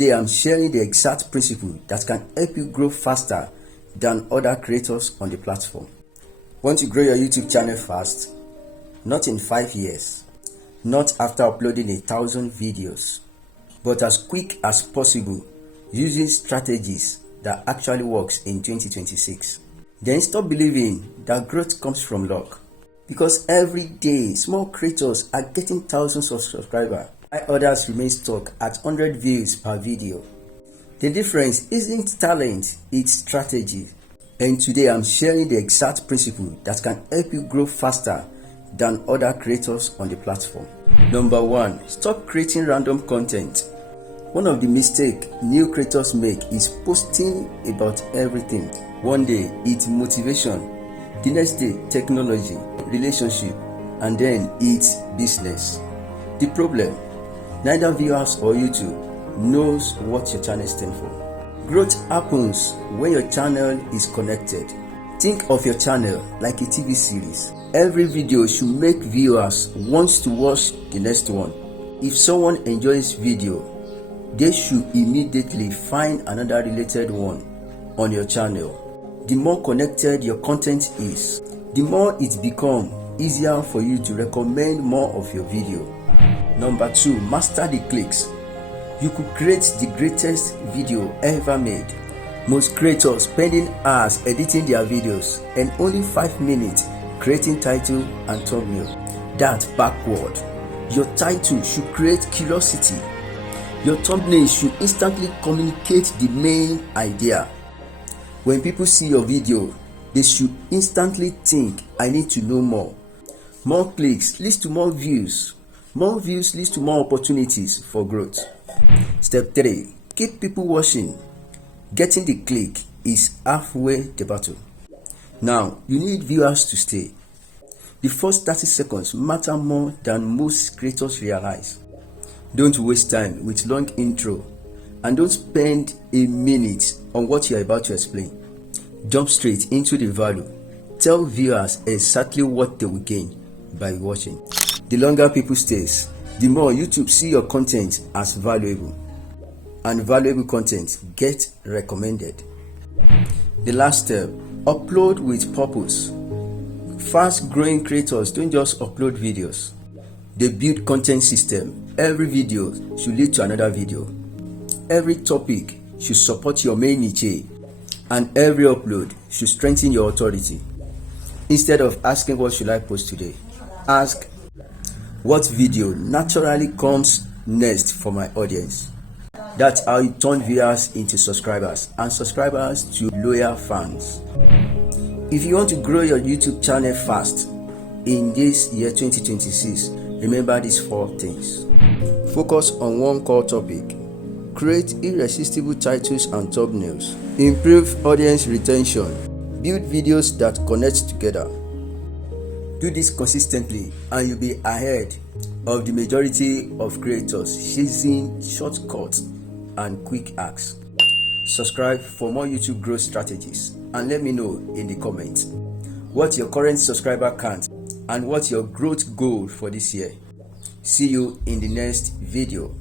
Today I'm sharing the exact principle that can help you grow faster than other creators on the platform. Want to grow your YouTube channel fast? Not in 5 years, not after uploading 1,000 videos, but as quick as possible using strategies that actually works in 2026. Then stop believing that growth comes from luck, because every day small creators are getting thousands of subscribers while others remain stuck at 100 views per video. The difference isn't talent, it's strategy. And today I'm sharing the exact principle that can help you grow faster than other creators on the platform. Number 1, stop creating random content. One of the mistakes new creators make is posting about everything. One day it's motivation, the next day technology, relationship, and then it's business. The problem, neither viewers or YouTube knows what your channel stands for. Growth happens when your channel is connected. Think of your channel like a TV series. Every video should make viewers want to watch the next one. If someone enjoys video, they should immediately find another related one on your channel. The more connected your content is, the more it becomes easier for you to recommend more of your video. Number 2, master the clicks. You could create the greatest video ever made. Most creators spending hours editing their videos and only 5 minutes creating title and thumbnail. That's backward. Your title should create curiosity. Your thumbnail should instantly communicate the main idea. When people see your video, they should instantly think, I need to know more. More clicks leads to more views. More views leads to more opportunities for growth. Step 3, keep people watching. Getting the click is halfway the battle. Now, you need viewers to stay. The first 30 seconds matter more than most creators realize. Don't waste time with long intro, and don't spend a minute on what you're about to explain. Jump straight into the value. Tell viewers exactly what they will gain by watching. The longer people stays, the more YouTube see your content as valuable, and valuable content gets recommended. The last step, upload with purpose. Fast growing creators don't just upload videos, they build content system. Every video should lead to another video. Every topic should support your main niche, and every upload should strengthen your authority. Instead of asking what should I post today, ask what video naturally comes next for my audience. That's how you turn viewers into subscribers and subscribers to loyal fans. If you want to grow your YouTube channel fast in this year 2026, remember these 4 things. Focus on one core topic. Create irresistible titles and thumbnails. Improve audience retention. Build videos that connect together. Do this consistently and you'll be ahead of the majority of creators chasing shortcuts and quick hacks. Subscribe for more YouTube growth strategies and let me know in the comments what your current subscriber count and what's your growth goal for this year. See you in the next video.